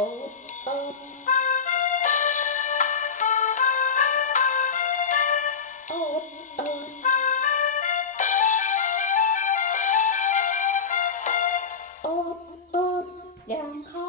อ้โอ้โอ้โอ้โอ้โอ้อย่างเขา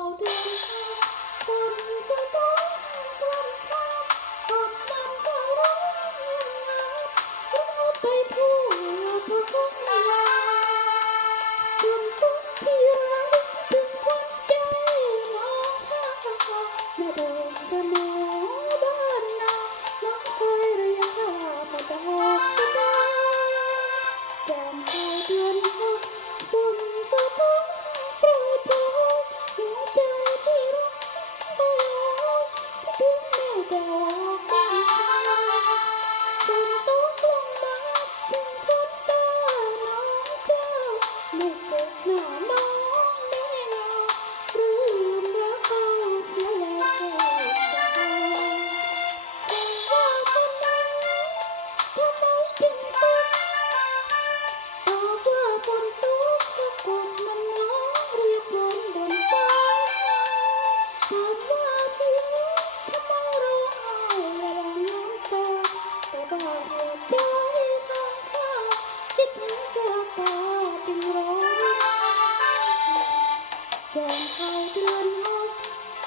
แก้มเขาเดือนหก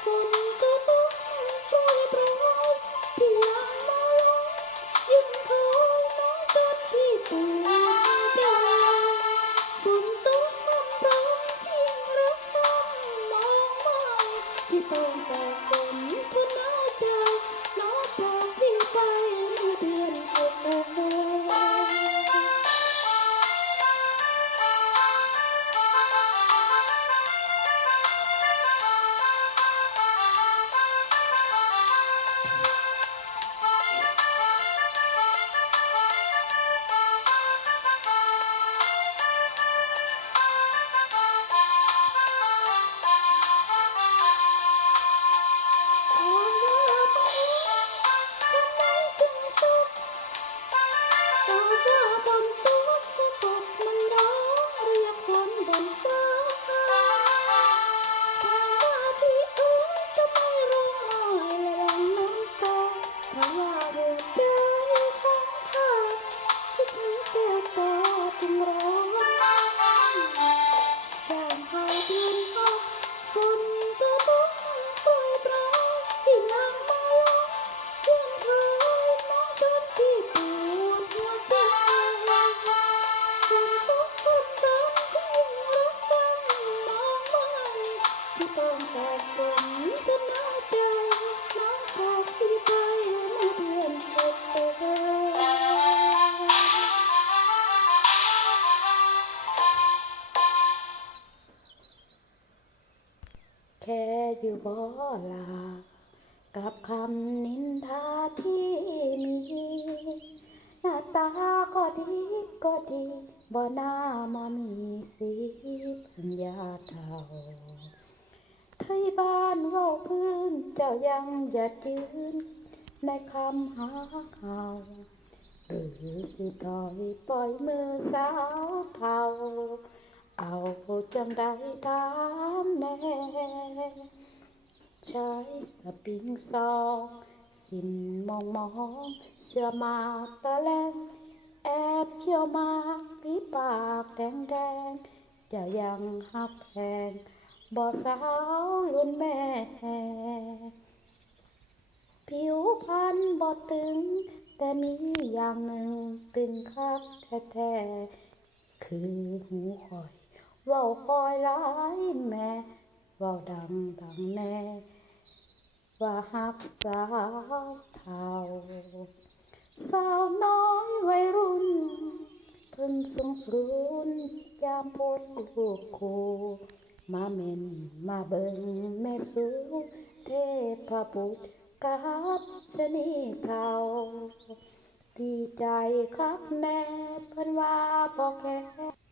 ฝนก็ต้องโปรยปรยพี่ยังมาลงยืนคอยน้องจนพี่ปวดใจฝนตกมันร้องเพียงรักกันมองไม่ที่ต้องตก แค่อยู่บ่ลา กับคำนินทาที่มีหน้าตาก็ดีก็ดีบ่น่ามามีสีพัญญาเท่าไทยบ้านเว่าพื้นเจ้ายังอย่ายืนในคำหาเขาหรือสิถอยปล่อยมือสาวเท่า เอาจังได้ถามแน่ใช้สปริงซองสินมองมองเชื่อมากตะแลงแอบเที่ยวมาพี่ปากแดงแดงจะยังหักแพงบ่สาวรุ่นแม่ผิวพรรณบ่ตึง แต่มีอย่างหนึ่งตึงคักแท้ๆคือหูคอย เว้าคอยหลายแม่เว้าดังดังแน่ว่าหักสาวเท่าสาวน้อยวัยรุ่นเพิ่งสงสรุนยามโพดลูกโคมาเมนมาเบิงแม่สูเทพบุตรกับชนีเท่าดีใจครับแน่เพิ่นว่าบ่แค่